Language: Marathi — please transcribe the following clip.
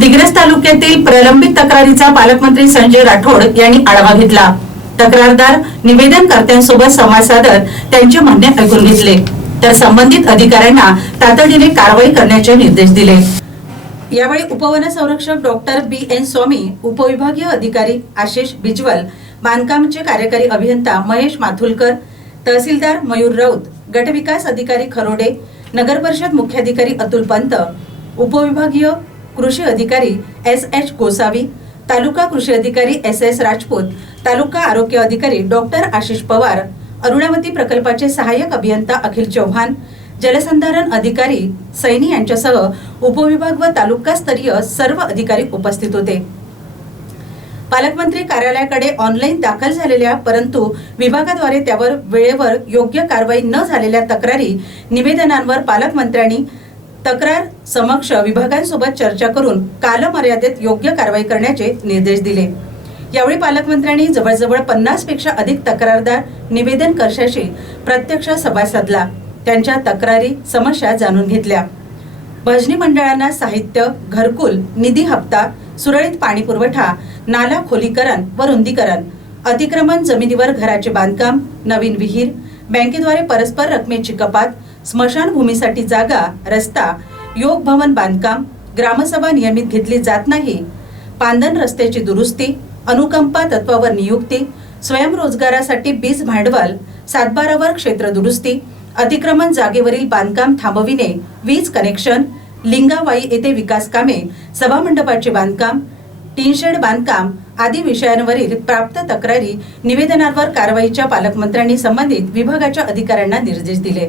दिग्रस तालुक्यातील प्रलंबित तक्रारीचा पालकमंत्री संजय राठोड यांनी आढावा घेतला. तक्रारदार निवेदनकर्त्यांसोबत संवाद साधत त्यांचे म्हणणे ऐकून घेतले. तर संबंधित अधिकाऱ्यांना तातडीने कारवाई करण्याचे निर्देश दिले. यावेळी उपवन संरक्षक डॉक्टर बी एन स्वामी उपविभागीय अधिकारी आशिष बिजवल बांधकामचे कार्यकारी अभियंता महेश माथुलकर तहसीलदार मयूर राऊत गटविकास अधिकारी खरोडे नगर परिषद मुख्याधिकारी अतुल पंत उपविभागीय कृषी अधिकारी एस एच गोसावी तालुका कृषी अधिकारी एस एस राजपूत तालुका आरोग्य अधिकारी डॉक्टर आशिष पवार अरुणावती प्रकल्पाचे सहाय्यक अभियंता अखिल चौहान जलसंधारण अधिकारी सैनी यांच्यासह उपविभाग व तालुकास्तरीय सर्व अधिकारी उपस्थित होते. पालकमंत्री कार्यालयाकडे ऑनलाईन दाखल झालेल्या परंतु विभागाद्वारे त्यावर वेळेवर योग्य कारवाई न झालेल्या तक्रारी निवेदनांवर पालकमंत्र्यांनी तक्रार समक्ष विभागांसोबत चर्चा करून कालमर्यादेत योग्य कारवाई करण्याचे निर्देश दिले. यावेळी पालकमंत्र्यांनी जवळजवळ पन्नासपेक्षा अधिक तक्रारदार निवेदनकर्त्याशी प्रत्यक्ष सभा साधला. त्यांच्या तक्रारी समस्या जाणून घेतल्या. भजनी मंडळांना साहित्य घरकुल निधी हप्ता सुरळीत पाणी पुरवठा नाला खोलीकरण व रुंदीकरण अतिक्रमण जमिनीवर घराचे बांधकाम नवीन विहीर बँकेद्वारे परस्पर रकमेची कपात स्मशानभूमीसाठी जागा रस्ता योग भवन बांधकाम ग्रामसभा नियमित घेतली जात नाही. पांदन रस्त्याची दुरुस्ती अनुकंपा तत्वावर नियुक्ती स्वयंरोजगारासाठी बीज भांडवल सातबारावर क्षेत्र दुरुस्ती अतिक्रमण जागेवरील बांधकाम थांबविणे वीज कनेक्शन लिंगावाई येथे विकास कामे सभामंडपाचे बांधकाम टीनशेड बांधकाम आदी विषयांवरील प्राप्त तक्रारी निवेदनांवर कारवाईच्या पालकमंत्र्यांनी संबंधित विभागाच्या अधिकाऱ्यांना निर्देश दिले.